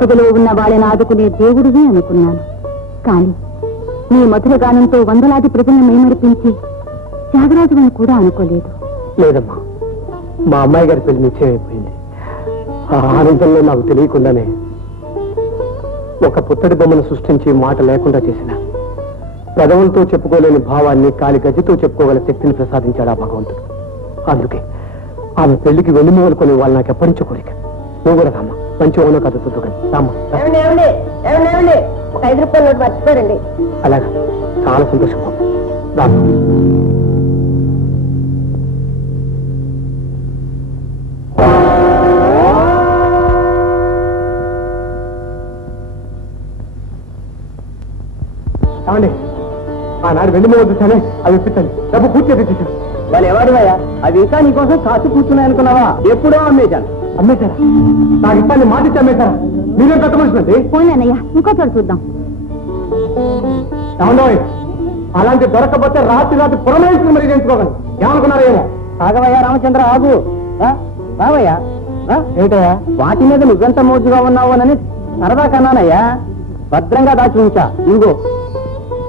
ఆపదలో ఉన్న వాళ్ళని ఆదుకునే దేవుడివి అనుకున్నాను. కానీ నీ మధుర గానంతో వందలాది ప్రజలను మైమరిపించి త్యాగరాజుని కూడా అనుకోలేదు. లేదమ్మా, మా అమ్మాయి గారి పెళ్లి నిశ్చయమైపోయింది. ఆ ఆనందంలో నాకు తెలియకుండానే ఒక పుత్తడి బొమ్మను సృష్టించి మాట లేకుండా చేసిన, పెదవులతో చెప్పుకోలేని భావాన్ని కాలి గజ్జితో చెప్పుకోగల శక్తిని ప్రసాదించాడు ఆ భగవంతుడు. అందుకే ఆమె పెళ్లికి వెన్నుమూలు కొని వాళ్ళు నాకు ఎప్పటి నుంచో కోరిక. నువ్వు కూడా రామ్మా, మంచి ఓనో కథ చుట్టూ కానీ రామ్మా. ఒక 5 రూపాయల నోటు మర్చిపోరండి. అలాగా, చాలా సంతోషం రామ్మా. ఏమండి, ఆనాడు వెన్నుమూలు చూసానే, అవి ఇప్పించండి. డబ్బు పూర్తిగా తెచ్చేసాను. వాళ్ళు ఎవరివయ్యా? అవి ఇంకా నీకోసం కాచి కూర్చున్నాయి అనుకున్నావా? ఎప్పుడో అమ్మేశాను. అమ్మేశారా? నాకు ఇప్పటి మాట ఇచ్చి అమ్మేశారా? మీరేం పెట్టమనిసిందండి? పోయినయ్యా, ఇంకో చోటు చూద్దాం. అవును, అలాంటి దొరకపోతే రాత్రి పురమేశ్వరం మరి చేయించుకోగలను. ఏమనుకున్నారేమో. ఆగవయ్యా రామచంద్ర, ఆగు. రావయ్యా. ఏంటయ్యా? వాటి మీద నువ్వెంత మోజుగా ఉన్నావు అని సరదా కన్నానయ్యా. భద్రంగా దాచి ఉంచా. ఇంకో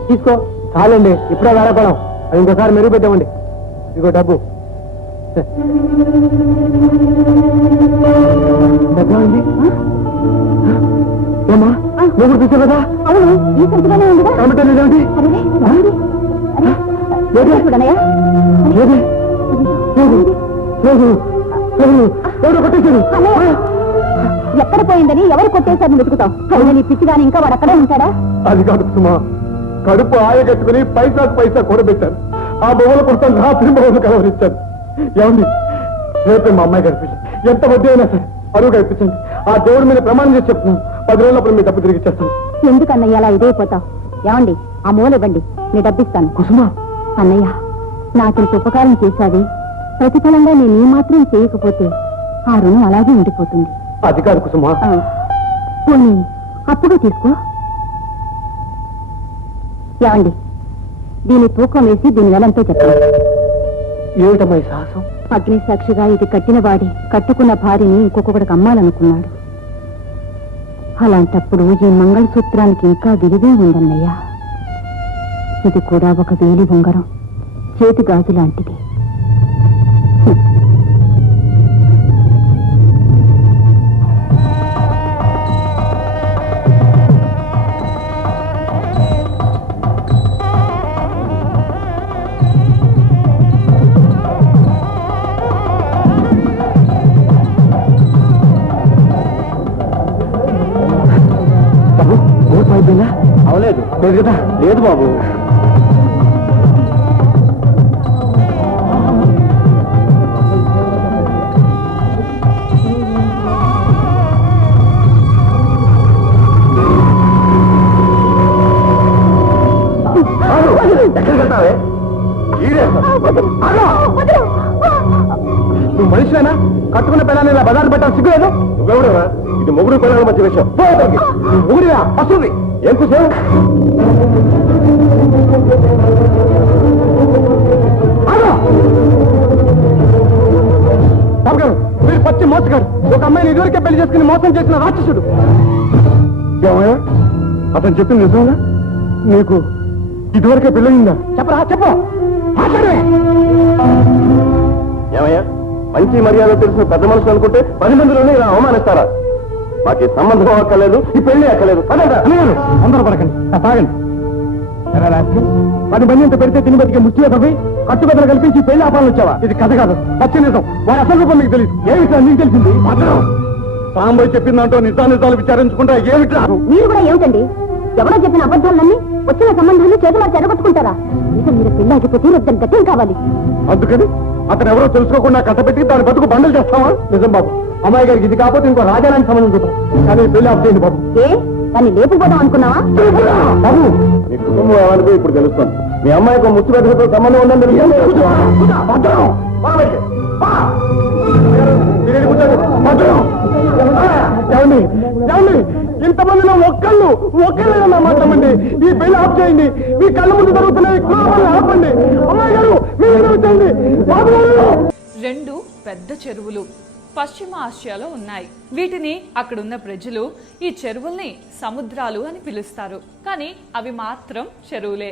తీసుకో. చాలండి, ఇప్పుడే వేరపడం. అది ఇంకోసారి మెరుగు పెట్టామండి. ఇదిగో డబ్బు. ఏమా, నువ్వు చూసావు కదా? అవును, ఈ సంచిలోనే ఉందిగా. ఏమిటండి? ఎక్కడ పోయిందని ఎవరు కొట్టేశారని వెతుకుతావు? కౌలు నీ పిచ్చిగాని ఇంకా వాడు అక్కడే ఉంటాడా? అది కాదు సుమా, కడుపు ఆయగట్టుకుని పైసాకు పైసా కూడబెట్టాను. ఆ బొమ్మలు కొడతాను, రాత్రి బొమ్మలు కలవరించాను. ఏమండి, రేపే మా అమ్మాయి గడిపించి ఎంత వడ్డీ అయినా సరే అరువు గడిపించండి. ఆ దేవుడి మీద ప్రమాణం చేసి చెప్తున్నాను, 10 రోజులప్పుడు మీ డబ్బు తిరిగి ఇచ్చేస్తాను. ఎందుకన్నయ్య అలా ఇదైపోతావు? ఏమండి, ఆ మూల ఇవ్వండి, నీ డబ్బిస్తాను. కుసుమా, అన్నయ్య, నాకింత ఉపకారం చేశావి, ప్రతిఫలంగా నేను ఈ మాత్రం చేయకపోతే ఆ రుణం అలాగే ఉండిపోతుంది. అది కాదు కుసుమా. పోనీ అప్పుగా తీసుకో. ఏమండి, దీని తూకం వేసి దీని వెలంతో చెప్పండి. ఏమిటమ్మా ఈ సాహసం? అగ్ని సాక్షిగా ఇది కట్టిన వాడి కట్టుకున్న భార్యని ఇంకొకటికి అమ్మాలనుకున్నాడు. అలాంటప్పుడు ఈ మంగళసూత్రానికి ఇంకా విలువే ఉందన్నయ్యా. ఇది కూడా ఒక వేలి ఉంగరం, చేతి గాజు లాంటిది. అవలేదు. లేదు కదా? లేదు బాబు. ఎక్కడ కట్టావే? నువ్వు మనిషినా? కట్టుకున్న పిల్లల్ని ఇలా బజారు పెట్టాలి సిగ్గులేదు? నువ్వెవడరా? ఇది మొగుడు పిల్లల మధ్య విషయం. మొగుడిరా వస్తుంది. ఏం కూర్చో? మీరు పచ్చి మోసగాడు. ఒక అమ్మాయిని ఇదివరకే పెళ్లి చేసుకుని మోసం చేసిన రాక్షసుడు. ఏమయ్యా, అతను చెప్పింది నిజంగా? నీకు ఇదివరకే పెళ్ళయిందా? చెప్పరా, చెప్పు. ఏమయ్యా, మంచి మర్యాద తెలిసిన పెద్ద మనుషులు అనుకుంటే 10 మందిలోనే ఇలా అవమానిస్తారా? మాకు సంబంధం అక్కర్లేదు, ఈ పెళ్లి అక్కర్లేదు. అందరూ పడకండి, తాగండి. 10 మంది ఇంత పెడితే తిని బతికే ముష్టి పోయి కట్టుబద్దలు కల్పించి పెళ్లి ఆపాలని వచ్చావా? ఇది కథ కాదు, పచ్చి నిజం. వారి అసలు రూపం మీకు తెలియదు. ఏ విషయం నీకు తెలిసింది? సాంబయ్య చెప్పిందంటూ నిజాలు విచారించుకుంటా ఏమిటా? మీరు కూడా ఏమిటండి, ఎవరో చెప్పిన అబద్ధాలన్నీ వచ్చిన సంబంధాన్ని చేతులు చెడగొట్టుకుంటారా? నిజం మీరు పెళ్లి ఆగిపోతే వద్దని గట్టేం కావాలి. అందుకని అతను ఎవరో తెలుసుకోకుండా కట్టబెట్టి దాని బతుకు బండలు చేస్తావా? నిజం బాబు, అమ్మాయి గారికి ఇది కాకపోతే ఇంకో రాజారానికి సంబంధం చూద్దాం. కానీ పెళ్లి ఆఫ్ చేయండి బాబు. ఏ దాన్ని లేపుపోదాం అనుకున్నావా? బాబు, మీ కుటుంబం ఏమనుకో ఇప్పుడు తెలుస్తాను. మీ అమ్మాయికి ముచ్చు పెద్దతో సంబంధం ఉందని ఇంతమందిలో ఒక్కళ్ళేనా మాట్లాడండి. ఈ పెళ్లి ఆఫ్ చేయండి. మీ కళ్ళ ముందు జరుగుతున్నాయి, ఆపండి. అమ్మాయి గారు మీరు వచ్చేయండి. 2 పెద్ద చెరువులు, పశ్చిమ ఆసియాలో ఉన్నాయి. వీటిని అక్కడున్న ప్రజలు ఈ చెరువుల్ని సముద్రాలు అని పిలుస్తారు. కానీ అవి మాత్రం చెరువులే.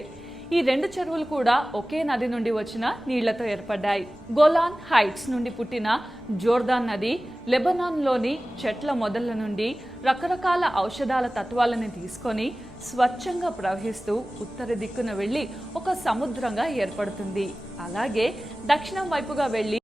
ఈ 2 చెరువులు కూడా ఒకే నది నుండి వచ్చిన నీళ్లతో ఏర్పడ్డాయి. గోలాన్ హైట్స్ నుండి పుట్టిన జోర్దాన్ నది లెబనాన్లోని చెట్ల మొదళ్ల నుండి రకరకాల ఔషధాల తత్వాలను తీసుకొని స్వచ్ఛంగా ప్రవహిస్తూ ఉత్తర దిక్కున వెళ్లి ఒక సముద్రంగా ఏర్పడుతుంది. అలాగే దక్షిణం వైపుగా వెళ్లి